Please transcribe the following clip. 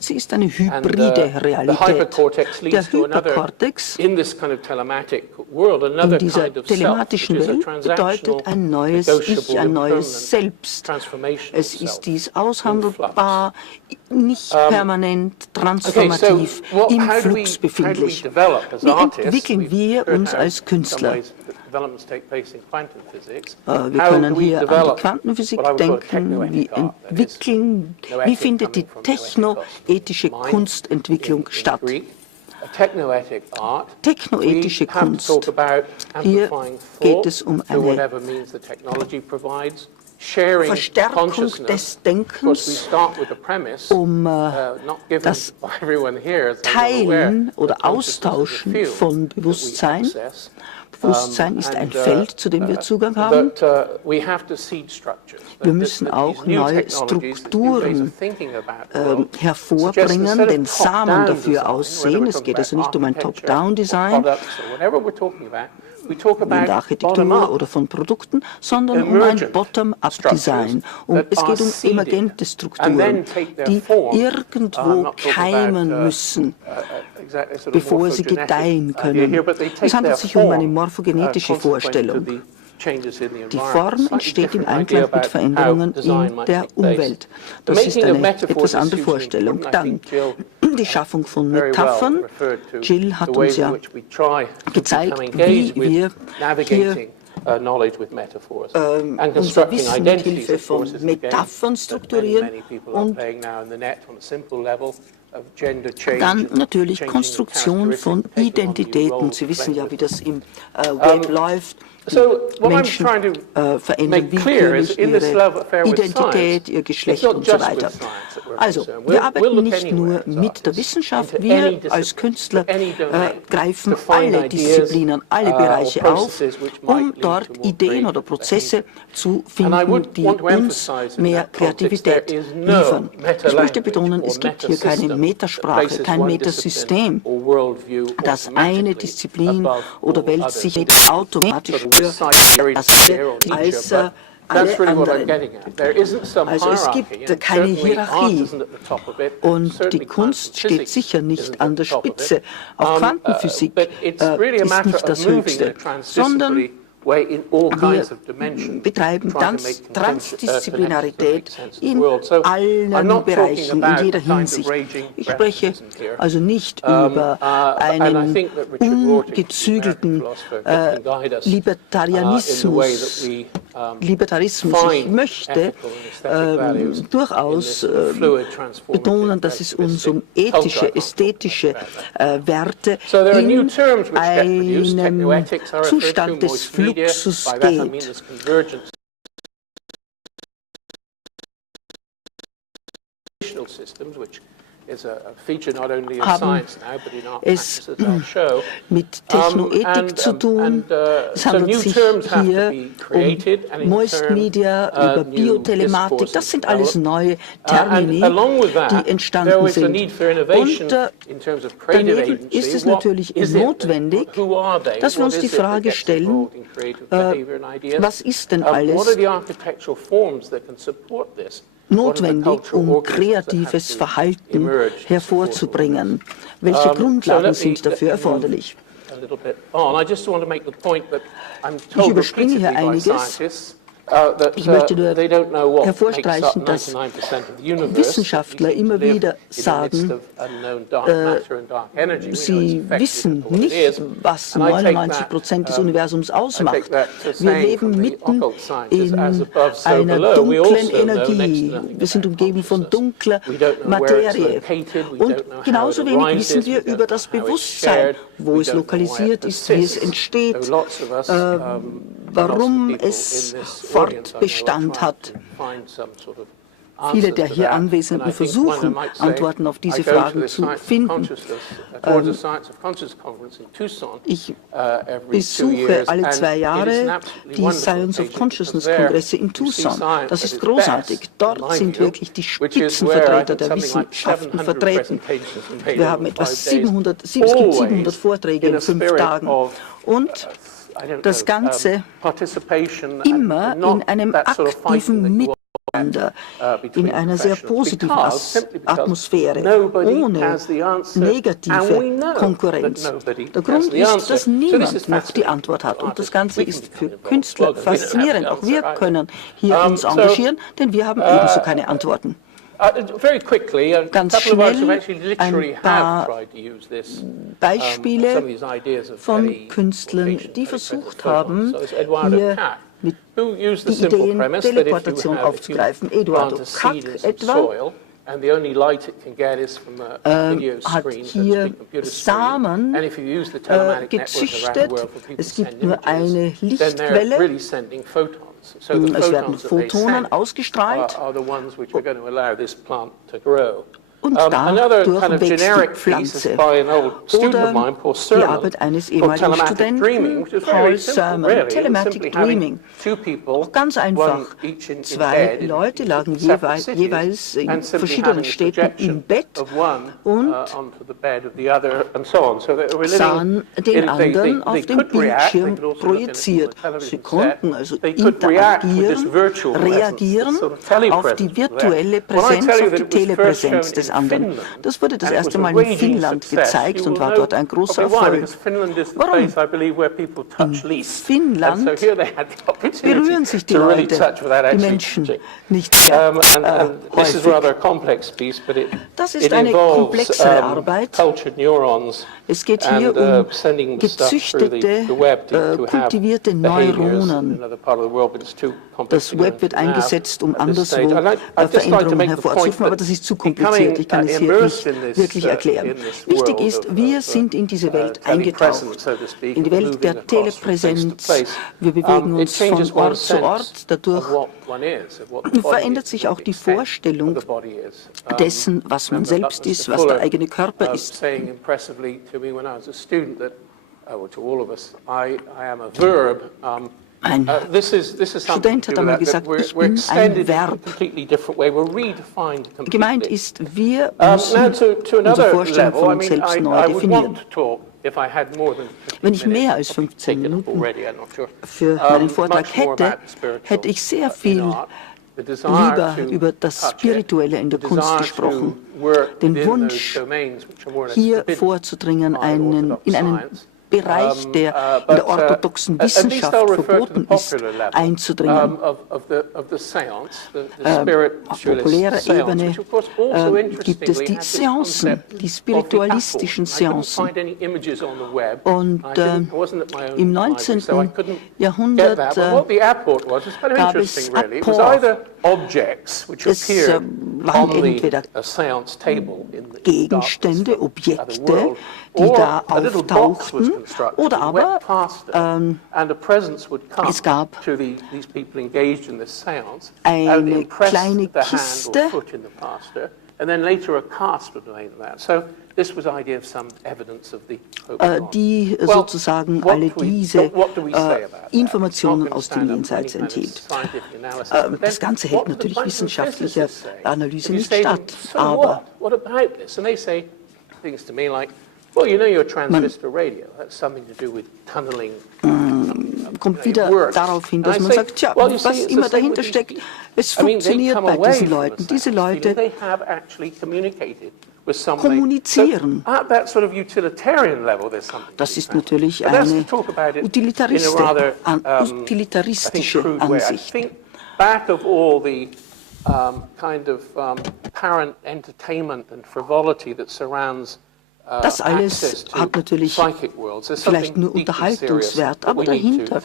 ist, sie ist eine hybride Realität. Der Hyperkortex in dieser telematischen Welt bedeutet ein neues Ich, ein neues Selbst. Es ist dies aushandelbar, nicht permanent, transformativ, im Flux befindlich. Wie entwickeln wir uns als Künstler? Wir können hier an die Quantenphysik denken, wie findet die technoethische Kunstentwicklung statt? Technoethische Kunst, hier geht es um eine Verstärkung des Denkens, um das Teilen oder Austauschen von Bewusstsein. Bewusstsein ist ein Feld, zu dem wir Zugang haben. Wir müssen auch neue Strukturen hervorbringen, den Samen dafür aussehen. Es geht also nicht um ein Top-Down-Design in der Architektur oder von Produkten, sondern um ein Bottom-up-Design. Es geht um emergente Strukturen, die irgendwo keimen müssen, bevor sie gedeihen können. Es handelt sich um eine morphogenetische Vorstellung. Die Form entsteht im Einklang mit Veränderungen in der Umwelt. Das ist eine etwas andere Vorstellung. Dann die Schaffung von Metaphern. Jill hat uns ja gezeigt, wie wir hier unser Wissen mit Hilfe von Metaphern strukturieren und dann natürlich Konstruktion von Identitäten. Sie wissen ja, wie das im Web läuft. Menschen verändern willkürlich ihre Identität, ihr Geschlecht und so weiter. Also, wir arbeiten nicht nur mit der Wissenschaft, wir als Künstler greifen alle Disziplinen, alle Bereiche auf, um dort Ideen oder Prozesse zu finden, die uns mehr Kreativität liefern. Ich möchte betonen, es gibt hier keine Metasprache, kein Metasystem, das eine Disziplin oder Welt sich automatisch als alle anderen. Also es gibt keine Hierarchie und die Kunst steht sicher nicht an der Spitze. Auch Quantenphysik ist nicht das Höchste, sondern wir betreiben Transdisziplinarität in allen Bereichen, in jeder Hinsicht. Ich spreche also nicht über einen ungezügelten Libertarismus. Ich möchte durchaus betonen, dass es uns um ethische, ästhetische Werte in einem Zustand des Fluxus geht. Haben es mit Technoethik zu tun. Es handelt sich hier um Moist Media, über Biotelematik. Das sind alles neue Termini, die entstanden sind. Und daneben ist es natürlich notwendig, dass wir uns die Frage stellen, was ist denn alles notwendig, um kreatives Verhalten hervorzubringen? Welche Grundlagen sind dafür erforderlich? Ich überspringe hier einiges. Ich möchte nur hervorstreichen, dass Wissenschaftler immer wieder sagen, sie wissen nicht, was 99% des Universums ausmacht. Wir leben mitten in einer dunklen Energie. Wir sind umgeben von dunkler Materie. Und genauso wenig wissen wir über das Bewusstsein, wo es lokalisiert ist, wie es entsteht, warum es Fortbestand hat. Viele der hier Anwesenden versuchen, Antworten auf diese Fragen zu finden. Ich besuche alle 2 Jahre die Science of Consciousness-Kongresse in Tucson. Das ist großartig. Dort sind wirklich die Spitzenvertreter der Wissenschaften vertreten. Wir haben etwa 700 Vorträge in 5 Tagen. Und das Ganze immer in einem aktiven Miteinander. miteinander in einer sehr positiven Atmosphäre, ohne negative Konkurrenz. Der Grund ist, dass niemand noch die Antwort hat. Und das Ganze ist für Künstler faszinierend. Auch wir können hier uns engagieren, denn wir haben ebenso keine Antworten. Ganz schnell ein paar Beispiele von Künstlern, die versucht haben, hier mit die Ideen Teleportation aufzugreifen. Eduardo Kack etwa hat hier Samen gezüchtet. Es gibt nur eine Lichtquelle. Es werden Photonen ausgestrahlt und dadurch wächst die Pflanze. Oder die Arbeit eines ehemaligen Studenten, Paul Sermon, Telematic Dreaming. Ganz einfach, zwei Leute lagen jeweils in verschiedenen Städten im Bett und sahen den anderen auf dem Bildschirm projiziert. Sie konnten also interagieren, reagieren auf die virtuelle Präsenz, auf die Telepräsenz des anderen. Das wurde das erste Mal in Finnland gezeigt und war dort ein großer Erfolg. Warum? In Finnland berühren sich die Leute, die Menschen, nicht sehr häufig. Das ist eine komplexere Arbeit. Es geht hier um gezüchtete, kultivierte Neuronen. Das Web wird eingesetzt, um anderswo Veränderungen hervorzurufen, aber das ist zu kompliziert. Ich kann es hier nicht wirklich erklären. Wichtig ist, wir sind in diese Welt eingetaucht, in die Welt der Telepräsenz. Wir bewegen uns von Ort zu Ort. Dadurch verändert sich auch die Vorstellung dessen, was man selbst ist, was der eigene Körper ist. Ein Student hat einmal gesagt, ich bin ein Verb. Gemeint ist, wir müssen unsere Vorstellung von uns selbst neu definieren. Wenn ich mehr als 15 Minuten für meinen Vortrag hätte, hätte ich sehr viel lieber über das Spirituelle in der Kunst gesprochen. Den Wunsch, hier vorzudringen, in einen Bereich, der in der orthodoxen Wissenschaft verboten ist, einzudringen. Auf populärer Ebene gibt es die Seancen, die spiritualistischen Seancen. Und im 19. Jahrhundert gab es Apport. Es waren entweder Gegenstände, Objekte, die da auftauchten, oder aber es gab eine kleine Kiste, die sozusagen alle diese Informationen aus dem Jenseits enthielt. Das Ganze hält natürlich wissenschaftlicher Analyse nicht statt, aber man kommt wieder darauf hin, dass man sagt, tja, was immer dahinter steckt, es funktioniert bei diesen Leuten. Diese Leute kommunizieren. Das ist natürlich eine utilitaristische Ansicht. Das alles hat natürlich vielleicht nur Unterhaltungswert, aber dahinter